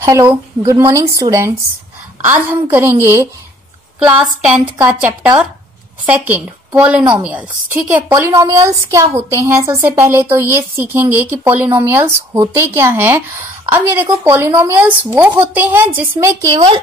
Hello, good morning students. आज हम करेंगे क्लास 10th का चैप्टर 2 पॉलिनोमियल्स। ठीक है, पॉलिनोमियल्स क्या होते हैं? सबसे पहले तो ये सीखेंगे कि पॉलिनोमियल्स होते क्या हैं। अब ये देखो, पॉलिनोमियल्स वो होते हैं जिसमें केवल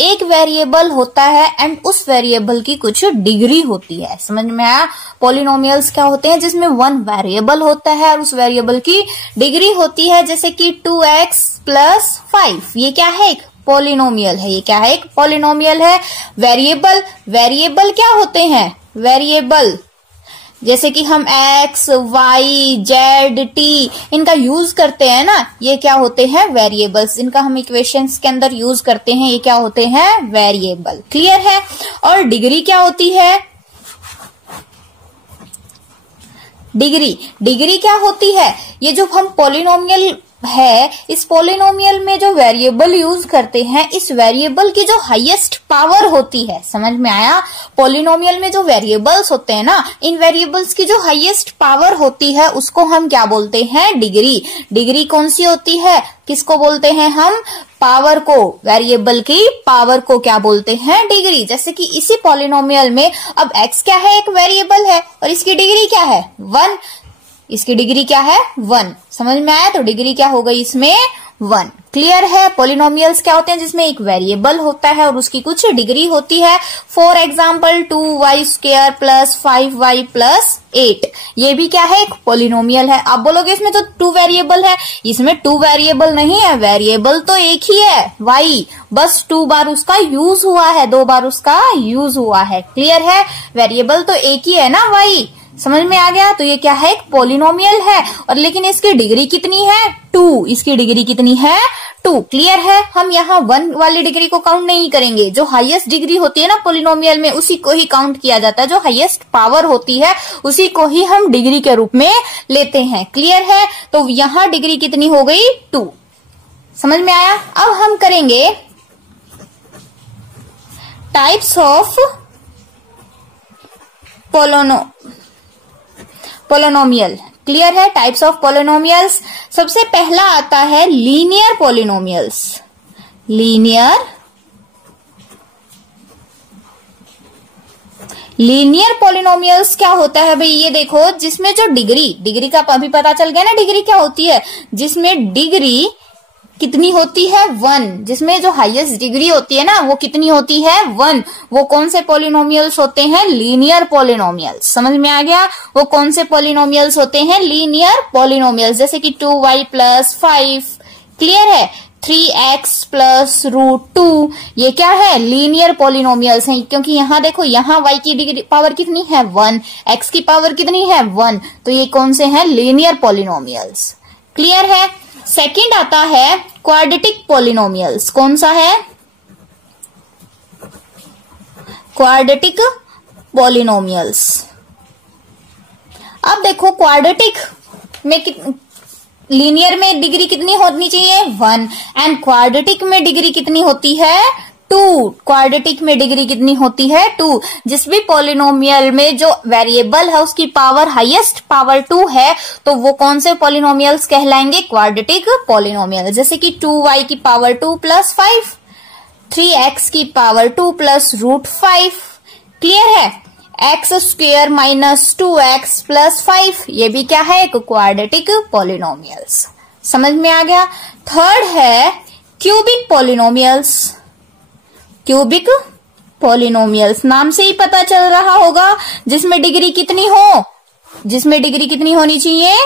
एक वेरिएबल होता है एंड उस वेरिएबल की कुछ डिग्री होती है। समझ में आया? पॉलिनोमियल्स क्या होते हैं? जिसमें वन वेरिएबल होता है और उस वेरिएबल की डिग्री होती है, जैसे कि 2x + 5। ये क्या है? एक पॉलिनोमियल है। ये क्या है? एक पॉलिनोमियल है। वेरिएबल क्या होते हैं? वेरिएबल जैसे कि हम x, y, z, t इनका यूज करते हैं ना, ये क्या होते हैं? वेरिएबल्स। इनका हम इक्वेशंस के अंदर यूज करते हैं, ये क्या होते हैं? वेरिएबल। क्लियर है? और डिग्री क्या होती है? डिग्री क्या होती है? ये जो हम पॉलिनोमियल है, इस पॉलिनोमियल में जो वेरिएबल यूज करते हैं, इस वेरिएबल की जो हाईएस्ट पावर होती है। समझ में आया? पॉलिनोमियल में जो वेरिएबल्स होते हैं ना, इन वेरिएबल्स की जो हाईएस्ट पावर होती है उसको हम क्या बोलते हैं? डिग्री कौन सी होती है? किसको बोलते हैं हम? पावर को। वेरिएबल की पावर को क्या बोलते हैं? डिग्री। जैसे कि इसी पॉलिनोमियल में अब x क्या है? एक वेरिएबल है और इसकी डिग्री क्या है? 1। इसकी डिग्री क्या है? 1। समझ में आया? तो डिग्री क्या हो गई इसमें? 1। क्लियर है? पॉलिनोमियल्स क्या होते हैं? जिसमें एक वेरिएबल होता है और उसकी कुछ डिग्री होती है। For example 2y² + 5y + 8। ये भी क्या है? एक पॉलिनोमियल है। आप बोलोगे इसमें तो 2 वेरिएबल है। इसमें 2 वेरिएबल नहीं है, वेरिएबल तो एक ही है, y। बस 2 बार उसका यूज हुआ है, 2 बार उसका यूज हुआ है। क्लियर है? वेरिएबल तो एक ही है ना, y। समझ में आ गया? तो ये क्या है? एक पॉलिनोमियल है। और लेकिन इसकी डिग्री कितनी है? 2। इसकी डिग्री कितनी है? 2। क्लियर है? हम यहाँ 1 वाली डिग्री को काउंट नहीं करेंगे। जो हाईएस्ट डिग्री होती है ना पॉलिनोमियल में, उसी को ही काउंट किया जाता है। जो हाईएस्ट पावर होती है उसी को ही हम डिग्री के रूप में लेते हैं। क्लियर है? तो यहाँ डिग्री कितनी हो गई? 2। समझ में आया? अब हम करेंगे टाइप्स ऑफ पोलिनोमियल। क्लियर है? Types of polynomials. सबसे पहला आता है लीनियर पॉलिनोमियल्स। लीनियर पॉलिनोमियल्स क्या होता है भाई? ये देखो, जिसमें जो डिग्री का अभी पता चल गया ना, डिग्री क्या होती है? जिसमें डिग्री कितनी होती है? 1। जिसमें जो हाईएस्ट डिग्री होती है ना, वो कितनी होती है? 1। वो कौन से पॉलिनोमियल्स होते हैं? Linear polynomials. समझ में आ गया? वो कौन से पॉलिनोमियल्स होते हैं? Linear polynomials. जैसे कि 2y + 5। क्लियर है? 3x + √2। ये क्या है? लीनियर पॉलिनोमियल्स हैं। क्योंकि यहाँ देखो, यहाँ y की डिग्री पावर कितनी है? 1। x की पावर कितनी है? 1। तो ये कौन से हैं? Linear polynomials. क्लियर है? सेकंड आता है क्वाड्रेटिक पॉलिनोमियल्स। कौन सा है? Quadratic polynomials. अब देखो, क्वाड्रेटिक में लीनियर में डिग्री कितनी होनी चाहिए? 1। एंड क्वाड्रेटिक में डिग्री कितनी होती है? 2। क्वाड्रेटिक में डिग्री कितनी होती है? 2। जिस भी पॉलिनोमियल में जो वेरिएबल है उसकी पावर हाईएस्ट पावर 2 है, तो वो कौन से पॉलिनोमियल्स कहलाएंगे? Quadratic polynomial. जैसे कि 2y की पावर 2 + 5, 3x की पावर 2 + √5। क्लियर है? x² - 2x + 5। ये भी क्या है? एक क्वाड्रेटिक पॉलिनोमियल्स। समझ में आ गया? थर्ड है क्यूबिक पॉलिनोमियल्स। क्यूबिक पॉलिनोमियल्स नाम से ही पता चल रहा होगा, जिसमें डिग्री कितनी हो? जिसमें डिग्री कितनी होनी चाहिए?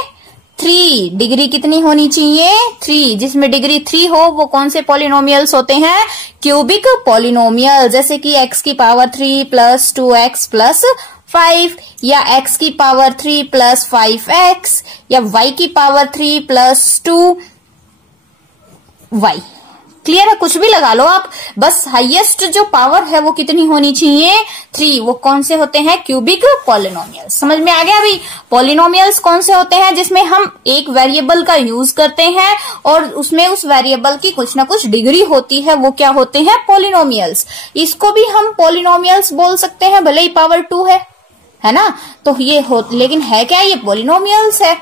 3। डिग्री कितनी होनी चाहिए? 3। जिसमें डिग्री 3 हो वो कौन से पॉलिनोमियल्स होते हैं? Cubic polynomial. जैसे कि x की पावर 3 + 2x + 5, या x की पावर 3 + 5x, या y की पावर 3 + 2y। क्लियर है? कुछ भी लगा लो आप, बस हाईएस्ट जो पावर है वो कितनी होनी चाहिए? 3। वो कौन से होते हैं? Cubic polynomials. समझ में आ गया अभी? पॉलिनोमियल्स कौन से होते हैं? जिसमें हम एक वेरिएबल का यूज करते हैं और उसमें उस वेरिएबल की कुछ ना कुछ डिग्री होती है, वो क्या होते हैं? पॉलिनोमियल्स। इसको भी हम पॉलिनोमियल्स बोल सकते हैं, भले ही पावर 2 है। है ना। तो ये हो, लेकिन है क्या, ये पॉलिनोमियल्स है।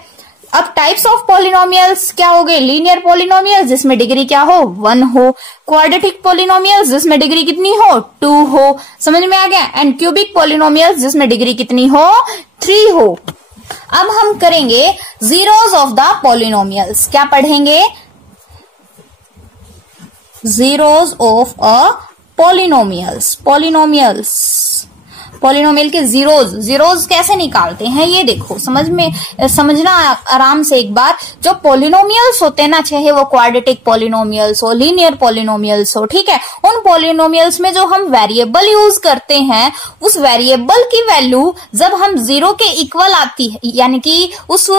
अब टाइप्स ऑफ पॉलिनोमियल्स क्या हो गए, लीनियर पॉलिनोमियल्स जिसमें डिग्री क्या हो 1 हो, क्वाड्रेटिक पॉलिनोमियल्स जिसमें डिग्री कितनी हो 2 हो, समझ में आ गया, एंड क्यूबिक पॉलिनोमियल्स जिसमें डिग्री कितनी हो 3 हो। अब हम करेंगे जीरोस ऑफ द पॉलिनोमियल्स, क्या पढ़ेंगे, zeros of a polynomials, polynomial के जीरोस कैसे निकालते हैं ये देखो, समझना आराम से एक बार। जो पॉलिनोमियल्स होते हैं ना, चाहे वो क्वाड्रेटिक पॉलिनोमियल्स हो, लीनियर पॉलिनोमियल्स हो, ठीक है, उन पॉलिनोमियल्स में जो हम वेरिएबल यूज करते हैं, उस वेरिएबल की वैल्यू जब हम 0 के इक्वल आती है, यानी कि उस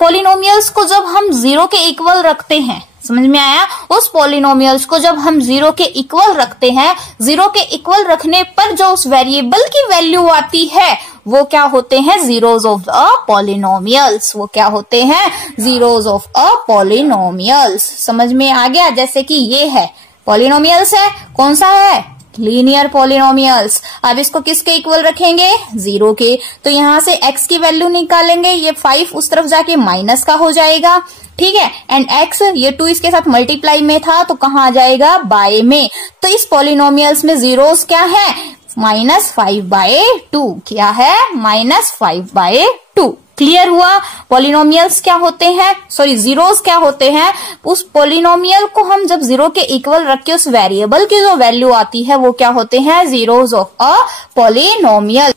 पॉलिनोमियल्स को जब हम 0 के इक्वल रखते हैं, समझ में आया, उस पॉलिनोमियल्स को जब हम 0 के इक्वल रखते हैं, 0 के इक्वल रखने पर जो उस वेरिएबल की वैल्यू आती है वो क्या होते हैं, जीरोस ऑफ अ पॉलिनोमियल्स, वो क्या होते हैं, जीरोस ऑफ अ पॉलिनोमियल्स। समझ में आ गया, जैसे कि ये है पॉलिनोमियल्स है, कौन सा है, लीनियर पॉलिनोमियल्स। अब इसको किसके इक्वल रखेंगे, 0 के, तो यहां से x की वैल्यू निकालेंगे, ये 5 उस तरफ जाके माइनस का हो जाएगा, ठीक है, एंड x ये 2 इसके साथ मल्टीप्लाई में था तो कहां आ जाएगा, बाय में। तो इस पॉलिनोमियल्स में जीरोस क्या है, -5/2, क्या है, -5/2। क्लियर हुआ, पॉलिनोमियल्स क्या होते हैं, सॉरी जीरोस क्या होते हैं, उस पॉलिनोमियल को हम जब 0 के इक्वल रख के उस वेरिएबल की जो वैल्यू आती है वो क्या होते हैं, जीरोस ऑफ अ पॉलिनोमियल।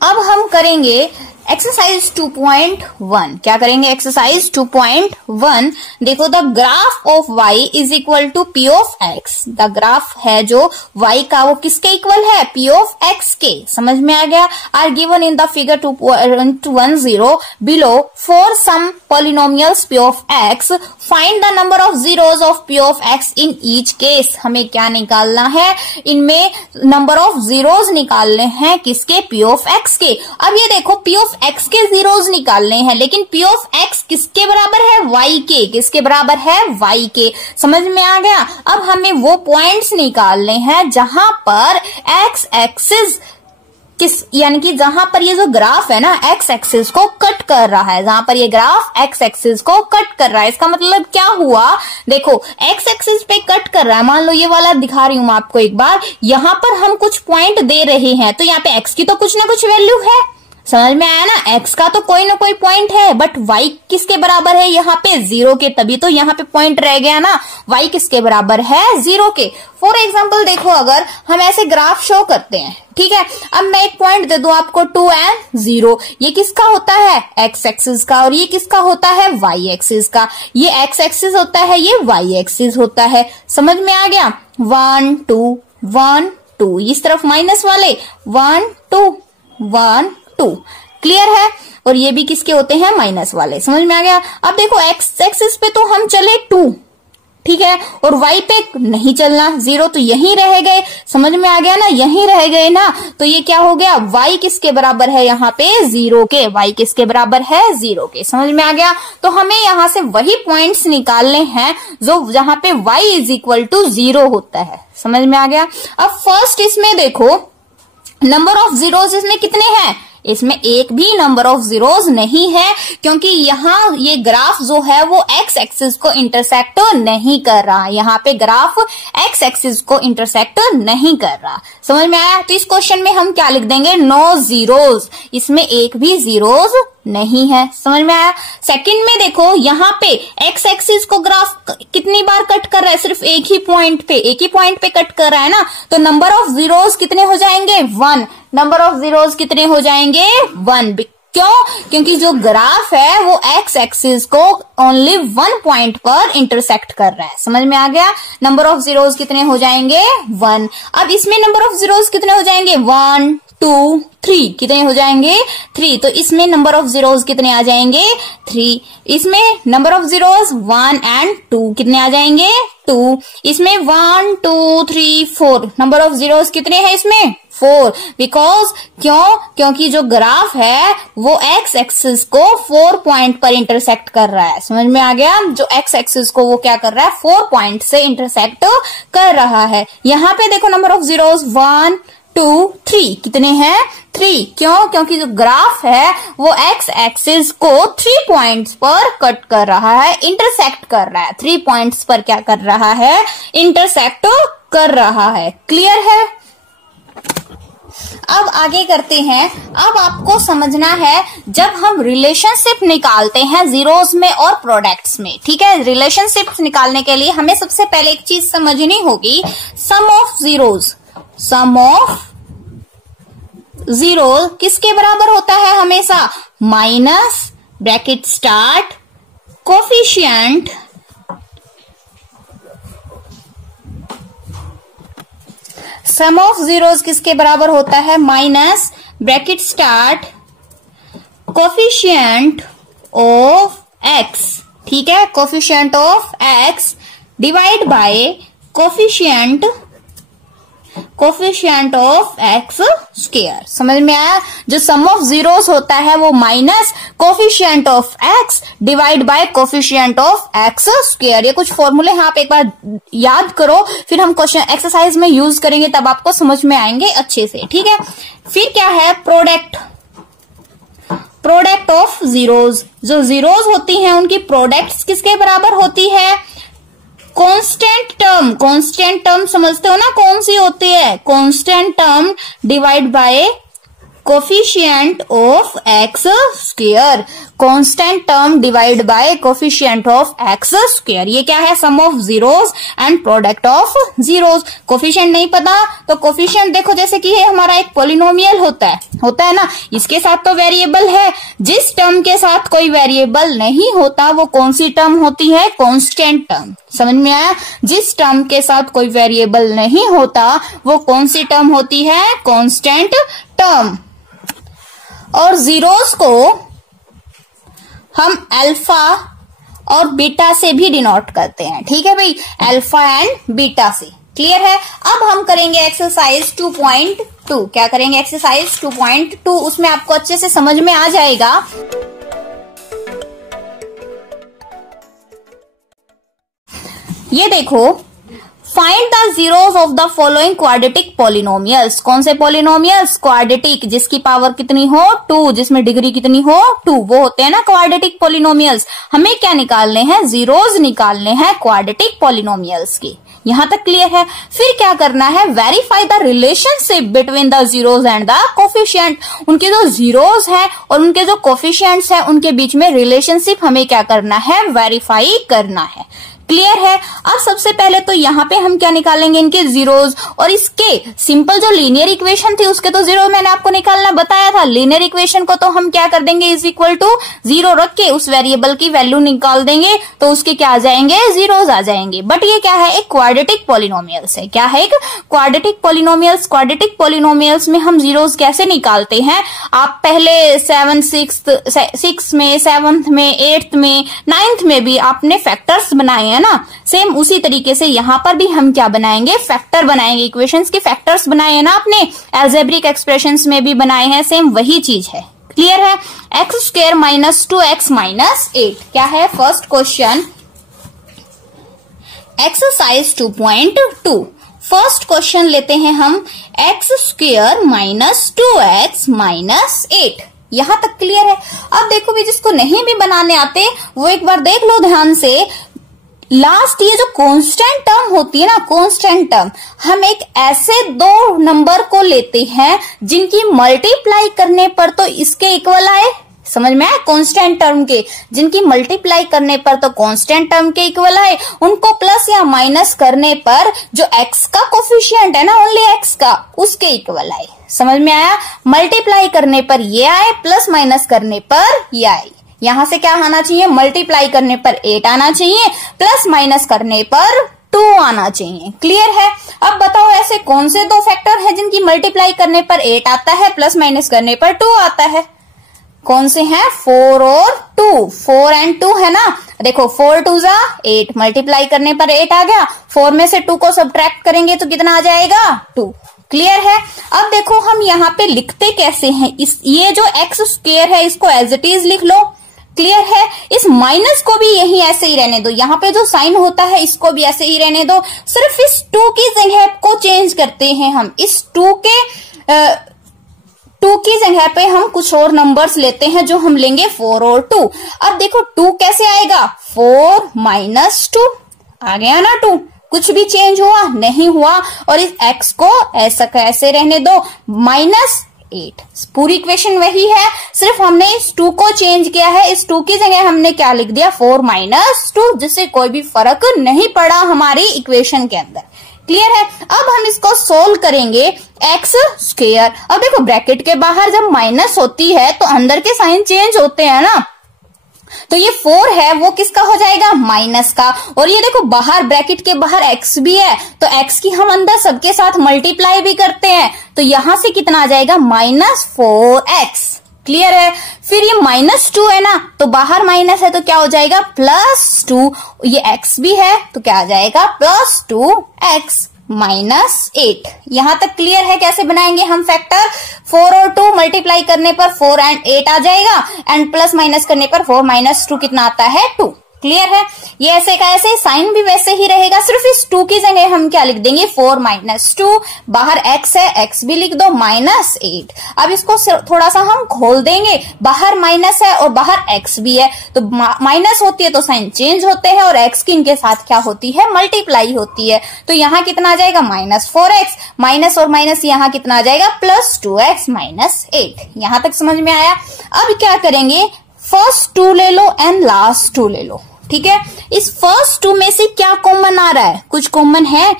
अब हम करेंगे एक्सरसाइज 2.1, क्या करेंगे, एक्सरसाइज 2.1। देखो, the graph of y is equal to p of x, the graph है जो y का वो किसके इक्वल है, p ऑफ x के, समझ में आ गया, are given in the figure 2.10 below for some polynomials p of x, find the number of zeros of p of x in each case. हमें क्या निकालना है, इनमें नंबर ऑफ जीरोस निकालने हैं, किसके, p ऑफ x के। अब ये देखो, p ऑफ x के जीरोस निकालने हैं, लेकिन p ऑफ x किसके बराबर है, y के, किसके बराबर है, y के, समझ में आ गया। अब हमें वो पॉइंट्स निकालने हैं जहां पर x एक्सिस यानी कि जहां पर ये जो ग्राफ है ना x एक्सिस को कट कर रहा है, जहां पर ये ग्राफ x एक्सिस को कट कर रहा है, इसका मतलब क्या हुआ, देखो x एक्सिस पे कट कर रहा है, मान लो ये वाला दिखा रही हूं मैं आपको एक बार, यहां पर हम कुछ पॉइंट दे रहे हैं, तो यहाँ पे x की तो कुछ ना कुछ वैल्यू है, समझ में आया ना, x का तो कोई ना कोई पॉइंट है, बट y किसके बराबर है, यहाँ पे 0 के, तभी तो यहाँ पे पॉइंट रह गया ना, y किसके बराबर है, 0 के। फॉर एग्जाम्पल देखो, अगर हम ऐसे ग्राफ शो करते हैं, ठीक है, अब मैं एक पॉइंट दे दूं आपको 2 and 0, ये किसका होता है, x एक्सिस का, और ये किसका होता है, y एक्सिस का, ये x एक्सिस होता है, ये y एक्सिस होता है, समझ में आ गया, 1 2 1 2, इस तरफ माइनस वाले 1 2 1 2, क्लियर है, और ये भी किसके होते हैं, माइनस वाले, समझ में आ गया। अब देखो x एक्सिस पे तो हम चले 2, ठीक है, और y पे नहीं चलना, 0 तो यहीं रह गए, समझ में आ गया ना, यहीं रह गए ना, तो ये क्या हो गया, y किसके बराबर है, यहाँ पे 0 के, y किसके बराबर है, 0 के, समझ में आ गया। तो हमें यहाँ से वही पॉइंट्स निकालने हैं जो जहां पे y इज इक्वल टू 0 होता है, समझ में आ गया। अब फर्स्ट इसमें देखो, नंबर ऑफ जीरोस इसमें कितने हैं, इसमें एक भी नंबर ऑफ जीरोस नहीं है, क्योंकि यहाँ ये ग्राफ जो है वो x एक्सिस को इंटरसेक्ट नहीं कर रहा, यहाँ पे ग्राफ x एक्सिस को इंटरसेक्ट नहीं कर रहा, समझ में आया। तो इस क्वेश्चन में हम क्या लिख देंगे, नो जीरोस, इसमें एक भी जीरोस नहीं है, समझ में आया। सेकंड में देखो, यहाँ पे x एक्सिस को ग्राफ कितनी बार कट कर रहा है, सिर्फ एक ही पॉइंट पे कट कर रहा है ना, तो नंबर ऑफ जीरोस कितने हो जाएंगे, 1, नंबर ऑफ जीरोस कितने हो जाएंगे, 1, क्यों, क्योंकि जो ग्राफ है वो x एक्सिस को ओनली 1 पॉइंट पर इंटरसेक्ट कर रहा है, समझ में आ गया। नंबर ऑफ जीरोस कितने हो जाएंगे, 1। अब इसमें नंबर ऑफ जीरोस कितने हो जाएंगे, 1 2 3, कितने हो जाएंगे, 3, तो इसमें नंबर ऑफ जीरोस कितने आ जाएंगे, 3। इसमें नंबर ऑफ जीरोस 1 and 2 कितने आ जाएंगे, 2। इसमें 1 2 3 4, नंबर ऑफ जीरोस कितने हैं इसमें, 4, बिकॉज क्योंकि जो ग्राफ है वो x एक्सिस को 4 पॉइंट पर इंटरसेक्ट कर रहा है, समझ में आ गया। जो x एक्सिस को वो क्या कर रहा है, 4 पॉइंट से इंटरसेक्ट कर रहा है। यहाँ पे देखो, नंबर ऑफ जीरोस 1 2 3 कितने हैं 3। क्यों? क्योंकि जो ग्राफ है वो एक्स एक्सिस को 3 पॉइंट्स पर कट कर रहा है, इंटरसेक्ट कर रहा है। 3 पॉइंट्स पर क्या कर रहा है? इंटरसेक्ट कर रहा है। क्लियर है? अब आगे करते हैं। अब आपको समझना है जब हम रिलेशनशिप निकालते हैं जीरोस में और प्रोडक्ट्स में, ठीक है। रिलेशनशिप निकालने के लिए हमें सबसे पहले एक चीज समझनी होगी, sum of zeros. Sum of zero किसके बराबर होता है? हमेशा minus bracket start coefficient sum of zeros किसके बराबर होता है? Minus bracket start coefficient of x, ठीक है, coefficient of x divide by coefficient of x square. समझ में आया? जो सम ऑफ जीरोस होता है वो minus coefficient of x divide by coefficient of x square. ये कुछ फॉर्मूले हैं, आप एक बार याद करो, फिर हम क्वेश्चन एक्सरसाइज में यूज करेंगे, तब आपको समझ में आएंगे अच्छे से, ठीक है। फिर क्या है? Product of zeros. जो जीरोस होती हैं उनकी प्रोडक्ट्स किसके बराबर होती है? कांस्टेंट टर्म समझते हो ना, कौन सी होती है? Constant term divide by coefficient of x square. Constant term divide by coefficient of x square. ये क्या है? Sum of zeros and product of zeros. Coefficient नहीं पता तो कोफिशिएंट देखो, जैसे कि ये हमारा एक पॉलिनोमियल होता है ना, इसके साथ तो वेरिएबल है। जिस टर्म के साथ कोई वेरिएबल नहीं होता वो कौन सी टर्म होती है? Constant term. समझ में आया? जिस टर्म के साथ कोई वेरिएबल नहीं होता वो कौन सी टर्म होती है? Constant term. और जीरोस को हम अल्फा और बीटा से भी डिनोट करते हैं, ठीक है भाई, अल्फा एंड बीटा से। क्लियर है? अब हम करेंगे एक्सरसाइज 2.2। क्या करेंगे? एक्सरसाइज 2.2। उसमें आपको अच्छे से समझ में आ जाएगा। ये देखो, find the zeros of the following quadratic polynomials. कौन से पॉलिनोमियल्स? क्वाड्रेटिक, जिसकी पावर कितनी हो? 2, जिसमें डिग्री कितनी हो? 2, वो होते हैं ना क्वाड्रेटिक पॉलिनोमियल्स। हमें क्या निकालने हैं? जीरोस निकालने हैं क्वाड्रेटिक पॉलिनोमियल्स की। यहां तक क्लियर है? फिर क्या करना है? Verify the relationship between the zeros and the coefficient. उनके जो जीरोस हैं और उनके जो कोफिशिएंट्स हैं उनके बीच में रिलेशनशिप हमें क्या करना है? वेरीफाई करना है। क्लियर है? अब सबसे पहले तो यहाँ पे हम क्या निकालेंगे? इनके जीरोस, और इसके सिंपल जो लीनियर इक्वेशन थी उसके तो जीरो मैंने आपको निकालना बताया था। लीनियर इक्वेशन को तो हम क्या कर देंगे? इज इक्वल टू 0 रख के उस वेरिएबल की वैल्यू निकाल देंगे तो उसके क्या आ जाएंगे? जीरोस आ जाएंगे। बट ये क्या है? एक क्वाड्रेटिक पॉलिनोमियल्स है। क्या है? एक क्वाड्रेटिक पॉलिनोमियल्स। क्वाड्रेटिक पॉलिनोमियल्स में हम जीरोस कैसे निकालते हैं? आप पहले 6 में, 7th में, 8th में, 9th में भी आपने फैक्टर्स बनाए है ना, सेम उसी तरीके से यहाँ पर भी हम क्या बनाएंगे? फैक्टर बनाएंगे। इक्वेशंस के फैक्टर्स बनाए हैं ना आपने, एल्जेब्रिक एक्सप्रेशंस में भी बनाए हैं, सेम वही चीज है। क्लियर है? X square minus 2x minus 8 क्या है? First question, exercise 2.2। First question लेते हैं हम, x square minus 2x minus 8। यहां तक क्लियर है? अब देखो भी, जिसको नहीं भी बनाने आते वो एक बार देख लो ध्यान से। लास्ट ये जो कांस्टेंट टर्म होती है ना, कांस्टेंट टर्म, हम एक ऐसे दो नंबर को लेते हैं जिनकी मल्टीप्लाई करने पर तो इसके इक्वल आए। समझ में आया? कांस्टेंट टर्म के जिनकी मल्टीप्लाई करने पर तो कांस्टेंट टर्म के इक्वल आए, उनको प्लस या माइनस करने पर जो x का कोफिशिएंट है ना, ओनली x का, उसके इक्वल आए। समझ में आया? मल्टीप्लाई करने पर ये आए, प्लस माइनस करने पर ये आए। यहां से क्या आना चाहिए? मल्टीप्लाई करने पर 8 आना चाहिए, प्लस माइनस करने पर 2 आना चाहिए। क्लियर है? अब बताओ ऐसे कौन से दो फैक्टर हैं जिनकी मल्टीप्लाई करने पर 8 आता है, प्लस माइनस करने पर 2 आता है? कौन से हैं? 4 और 2। 4 एंड 2 है ना। देखो 4 2 जा 8, मल्टीप्लाई करने पर 8 आ गया, 4 में से 2 को सब्ट्रैक्ट करेंगे तो कितना आ जाएगा? 2। क्लियर है? अब देखो हम यहाँ पे लिखते कैसे हैं? ये जो एक्स स्क्वायर है इसको एज इट इज लिख लो। क्लियर है? इस माइनस को भी यही ऐसे ही रहने दो, यहाँ पे जो साइन होता है इसको भी ऐसे ही रहने दो। सिर्फ इस 2 की जगह को को चेंज करते हैं हम, इस 2 की जगह पे हम कुछ और नंबर्स लेते हैं जो हम लेंगे 4 और 2। अब देखो 2 कैसे आएगा, 4 माइनस 2 आ गया ना 2, कुछ भी चेंज हुआ नहीं हुआ। और इस x को ऐसा कैसे रहने दो, -8। पूरी इक्वेशन वही है, सिर्फ हमने इस 2 को चेंज किया है। इस 2 की जगह हमने क्या लिख दिया, 4 माइनस 2, जिससे कोई भी फर्क नहीं पड़ा हमारी इक्वेशन के अंदर। क्लियर है। अब हम इसको सोल्व करेंगे एक्स स्क्वायर। अब देखो ब्रैकेट के बाहर जब माइनस होती है तो अंदर के साइन चेंज होते हैं ना, तो ये 4 है वो किसका हो जाएगा, माइनस का। और ये देखो बाहर ब्रैकेट के बाहर x भी है, तो x की हम अंदर सबके साथ मल्टीप्लाई भी करते हैं, तो यहां से कितना आ जाएगा, -4x। क्लियर है। फिर ये -2 है ना, तो बाहर माइनस है तो क्या हो जाएगा, +2। ये x भी है तो क्या आ जाएगा, +2x -8। यहां तक क्लियर है। कैसे बनाएंगे हम फैक्टर, 4 और 2 मल्टीप्लाई करने पर 4 and 8 आ जाएगा, एंड प्लस माइनस करने पर 4 - 2 कितना आता है, 2। क्लियर है। ये ऐसे का ऐसे, साइन भी वैसे ही रहेगा, सिर्फ इस 2 की जगह हम क्या लिख देंगे, 4 - 2। बाहर x है, x भी लिख दो, -8। अब इसको थोड़ा सा हम खोल देंगे, बाहर माइनस है और बाहर x भी है, तो माइनस होती है तो साइन चेंज होते हैं, और x की इनके साथ क्या होती है, मल्टीप्लाई होती है। तो यहाँ कितना आ जाएगा, -4x, माइनस और माइनस यहाँ कितना आ जाएगा, +2x -8। यहां तक समझ में आया। अब क्या करेंगे, फर्स्ट 2 ले लो एंड लास्ट 2 ले लो। ठीक है। इस फर्स्ट 2 में से क्या कॉमन आ रहा है, कुछ कॉमन है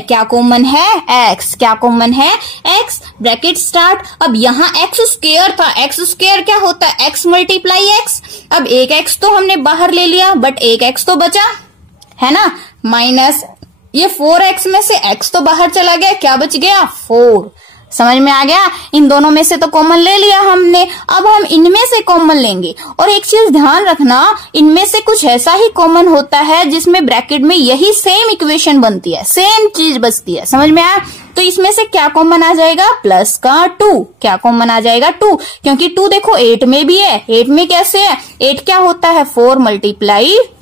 क्या कॉमन है, x। क्या कॉमन है, x। Bracket start. अब यहाँ x स्क्वायर था, x स्क्वायर क्या होता है, x मल्टीप्लाई x। अब एक x तो हमने बाहर ले लिया, बट एक x तो बचा है ना, माइनस ये 4x में से x तो बाहर चला गया, क्या बच गया, 4। समझ में आ गया। इन दोनों में से तो कॉमन ले लिया हमने, अब हम इनमें से कॉमन लेंगे। और एक चीज ध्यान रखना, इनमें से कुछ ऐसा ही कॉमन होता है जिसमें ब्रैकेट में यही सेम इक्वेशन बनती है, सेम चीज बचती है। समझ में आया। तो इसमें से क्या कॉमन आ जाएगा, प्लस का 2। क्या कॉमन आ जाएगा, 2, क्योंकि 2 देखो 8 में भी है। 8 में कैसे है, 8 क्या होता है, 4 ×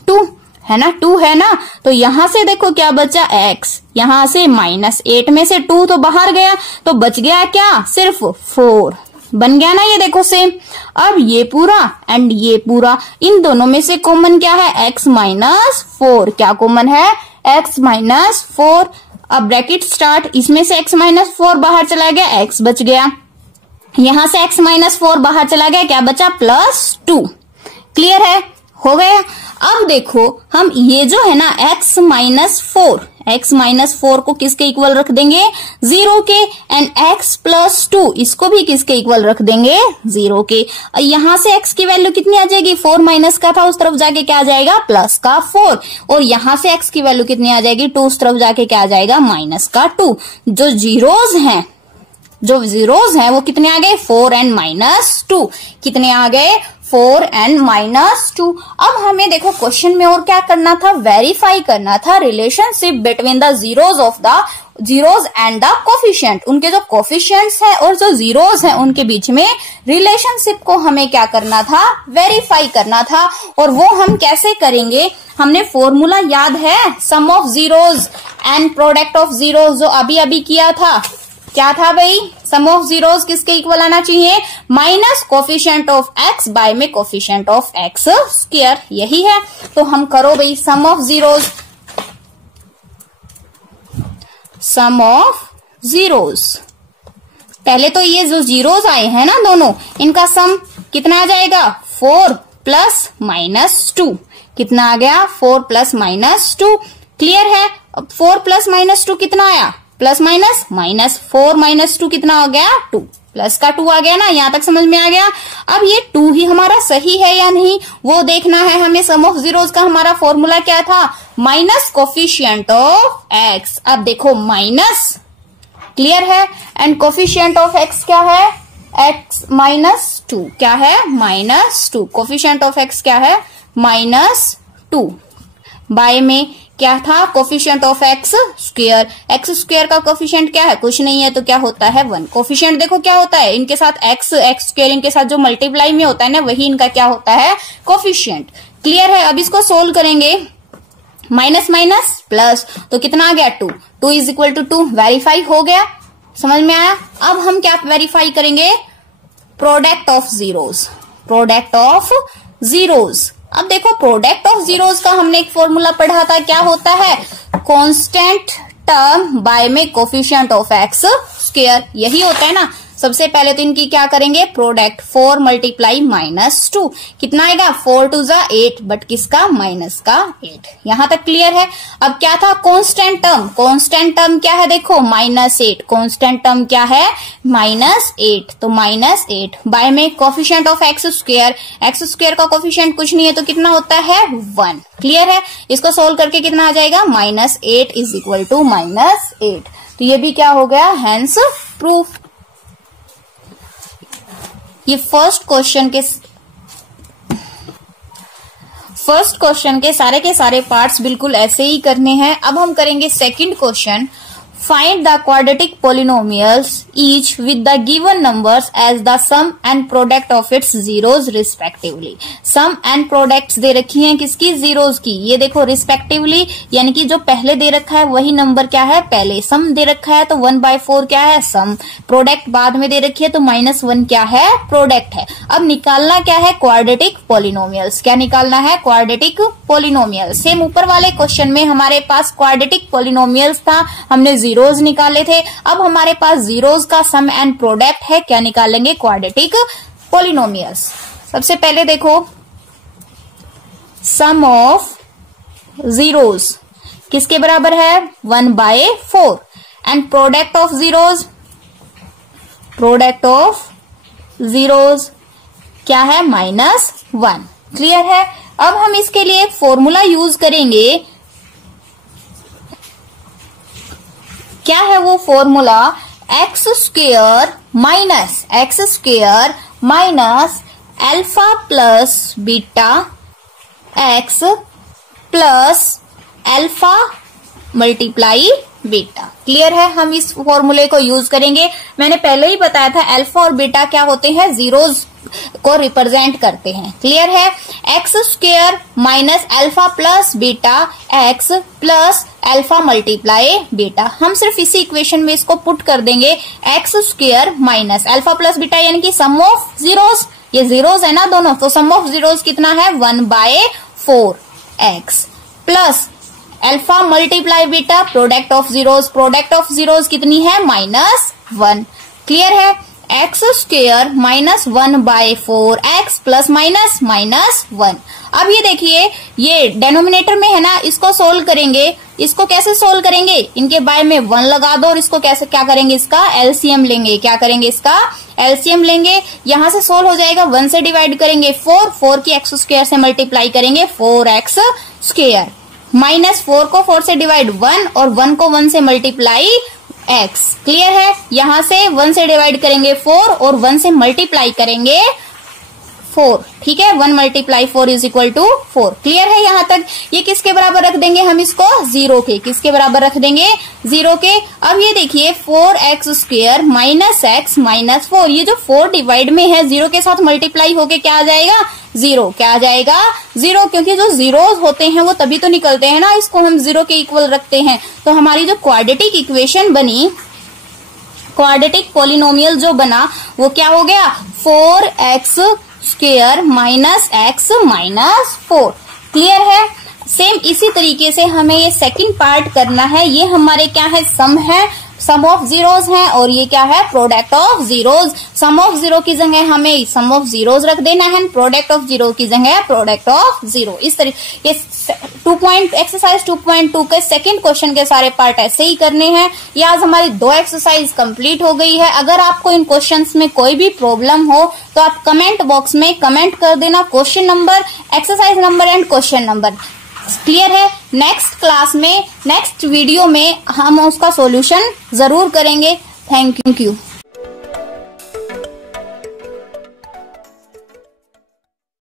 2 है ना, 2 है ना। तो यहां से देखो क्या बचा, x। यहां से -8 में से 2 तो बाहर गया, तो बच गया क्या, सिर्फ 4। बन गया ना, ये देखो सेम। अब ये पूरा एंड ये पूरा, इन दोनों में से कॉमन क्या है, x -4। क्या कॉमन है, x -4। अब ब्रैकेट स्टार्ट, इसमें से x -4 बाहर चला गया, x बच गया। यहां से x -4 बाहर चला गया, क्या बचा, +2। क्लियर है, हो गया। अब देखो हम ये जो है ना x -4 को किसके इक्वल रख देंगे, 0 के। एंड x +2 इसको भी किसके इक्वल रख देंगे, 0 के। यहां से x की वैल्यू कितनी आ जाएगी, 4 माइनस का था, उस तरफ जाके क्या आ जाएगा, प्लस का 4। और यहां से x की वैल्यू कितनी आ जाएगी, 2, उस तरफ जाके क्या आ जाएगा, -2। जो जीरोज हैं वो कितने आ गए, 4 and -2। कितने आ गए, 4 and -2। अब हमें देखो क्वेश्चन में और क्या करना था, वेरीफाई करना था relationship between the zeros and the coefficient. उनके जो कोफिशिएंट्स हैं और जो जीरोज हैं उनके बीच में रिलेशनशिप को हमें क्या करना था, वेरीफाई करना था। और वो हम कैसे करेंगे, हमने फॉर्मूला याद है, sum of zeros and product of zeros, जो अभी किया था। क्या था भाई, सम ऑफ जीरोज किसके इक्वल आना चाहिए, minus coefficient of x by में कोफिशिएंट ऑफ x स्क्वायर। यही है। तो हम करो भाई सम ऑफ जीरोज। पहले तो ये जो जीरोज आए हैं ना दोनों, इनका सम कितना आ जाएगा, 4 + -2। कितना आ गया, 4 + -2। क्लियर है। अब 4 + -2 कितना आया, प्लस माइनस, -4 - 2 कितना हो गया, 2। प्लस का 2 आ गया ना, यहां तक समझ में आ गया। अब ये 2 ही हमारा सही है या नहीं वो देखना है हमें। सम ऑफ जीरोज का हमारा फॉर्मूला क्या था, माइनस कोफिशिएंट ऑफ x। अब देखो माइनस, क्लियर है। एंड कोफिशिएंट ऑफ x क्या है, x -2। क्या है, -2। कोफिशिएंट ऑफ x क्या है, -2। बाय में क्या था, coefficient of x square. x square का कोफिशिएंट क्या है, कुछ नहीं है, तो क्या होता है, 1। कोफिशिएंट देखो क्या होता है, इनके साथ x स्क्वायर इनके साथ जो मल्टीप्लाई में होता है ना, वही इनका क्या होता है, कोफिशिएंट। क्लियर है। अब इसको सोल्व करेंगे। माइनस माइनस प्लस, तो कितना आ गया 2, 2 इज इक्वल टू 2, वेरीफाई हो गया, समझ में आया। अब हम क्या वेरीफाई करेंगे, product of zeros, product of zeros. अब देखो प्रोडक्ट ऑफ जीरोस का हमने एक फॉर्मूला पढ़ा था, क्या होता है, कांस्टेंट टर्म बाय में कोफिशिएंट ऑफ एक्स स्क्वायर, यही होता है ना। सबसे पहले तो इनकी क्या करेंगे, प्रोडक्ट 4 मल्टीप्लाई -2, कितना आएगा 4 2 जा 8, बट किसका, माइनस का 8। यहां तक क्लियर है। अब क्या था, कांस्टेंट टर्म, कांस्टेंट टर्म क्या है, देखो -8, कांस्टेंट टर्म क्या है -8, तो -8 बाय में coefficient of x square, x square का कोफिशिएंट कुछ नहीं है तो कितना होता है 1। क्लियर है। इसको सोल्व करके कितना आ जाएगा, -8 इज इक्वल टू -8, तो ये भी क्या हो गया, हेंस प्रूफ। ये फर्स्ट क्वेश्चन के सारे पार्ट्स बिल्कुल ऐसे ही करने हैं। अब हम करेंगे second question, find the quadratic polynomials each with the given numbers as the sum and product of its zeros respectively. Sum and products दे रखी हैं किसकी, जीरोज की, ये देखो रिस्पेक्टिवली, यानी कि जो पहले दे रखा है वही नंबर क्या है पहले, सम दे रखा है तो 1/4 क्या है सम, प्रोडक्ट बाद में दे रखी है तो -1 क्या है प्रोडक्ट है। अब निकालना क्या है, क्वाड्रेटिक पोलिनोमियल्स, क्या निकालना है, क्वाड्रेटिक पोलिनोमियल्स। सेम ऊपर वाले क्वेश्चन में हमारे पास क्वाड्रेटिक पोलिनोमियल्स था, हमने जीरोज निकाले थे। अब हमारे पास जीरोज का सम एंड प्रोडक्ट है, क्या निकालेंगे, क्वाड्रेटिक पोलिनोमियल्स। सबसे पहले देखो सम ऑफ जीरोज किसके बराबर है 1/4 and product of zeros, product of zeros क्या है -1। क्लियर है। अब हम इसके लिए एक फॉर्मूला यूज करेंगे, क्या है वो formula, x square minus alpha plus beta x plus alpha multiply beta. Clear है। हम इस फॉर्मूले को यूज करेंगे। मैंने पहले ही बताया था अल्फा और बीटा क्या होते हैं, जीरोज को रिप्रेजेंट करते हैं। क्लियर है। X square minus alpha plus beta x plus alpha multiply beta. हम सिर्फ इसी इक्वेशन में इसको पुट कर देंगे, x square minus alpha plus beta यानी कि सम ऑफ जीरोज, ये जीरोज है ना दोनों, तो सम ऑफ जीरोज कितना है 1/4 x plus alpha multiply beta product of zeros कितनी है -1। क्लियर है। X square minus 1/4 x plus -1। अब ये देखिए, ये डेनोमिनेटर में है ना, इसको सोल्व करेंगे। इसको कैसे सोल्व करेंगे, इनके बाय में 1 लगा दो और इसको कैसे क्या करेंगे, इसका एलसीएम लेंगे। क्या करेंगे, इसका एलसीएम लेंगे। यहां से सोल्व हो जाएगा, 1 से डिवाइड करेंगे 4 की एक्स स्क्वायर से मल्टीप्लाई करेंगे 4x स्क्वायर, -4 को 4 से डिवाइड 1 और 1 को 1 से मल्टीप्लाई x। क्लियर है। यहां से 1 से डिवाइड करेंगे 4 और 1 से मल्टीप्लाई करेंगे 4। ठीक है, 1 × 4 इज इक्वल टू 4। क्लियर है यहां तक। ये किसके बराबर रख देंगे हम इसको, 0 के। किसके बराबर रख देंगे, 0 के। अब ये देखिए 4x square minus x minus 4, ये जो 4 डिवाइड में है 0 के साथ मल्टीप्लाई होके क्या आ जाएगा 0। क्या आ जाएगा 0, क्योंकि जो जीरोज होते हैं वो तभी तो निकलते हैं ना, इसको हम 0 के इक्वल रखते हैं। तो हमारी जो क्वाड्रेटिक इक्वेशन बनी, क्वाड्रेटिक पोलिनोमियल जो बना वो क्या हो गया, 4x square minus x minus 4। Clear है। सेम इसी तरीके से हमें ये सेकंड पार्ट करना है। ये हमारे क्या है, सम है, सम ऑफ जीरोज है, और ये क्या है, product of zeros. Sum of zero की जगह हमें सम ऑफ जीरोज रख देना है, प्रोडक्ट ऑफ जीरो की जगह प्रोडक्ट ऑफ जीरो। इस तरीके एक्सरसाइज 2.2 के सेकंड क्वेश्चन के सारे पार्ट ऐसे ही करने हैं। ये आज हमारी 2 एक्सरसाइज कंप्लीट हो गई है। अगर आपको इन क्वेश्चंस में कोई भी प्रॉब्लम हो तो आप कमेंट बॉक्स में कमेंट कर देना, question number, exercise number and question number. Clear है। नेक्स्ट क्लास में, नेक्स्ट वीडियो में हम उसका सॉल्यूशन जरूर करेंगे। Thank you.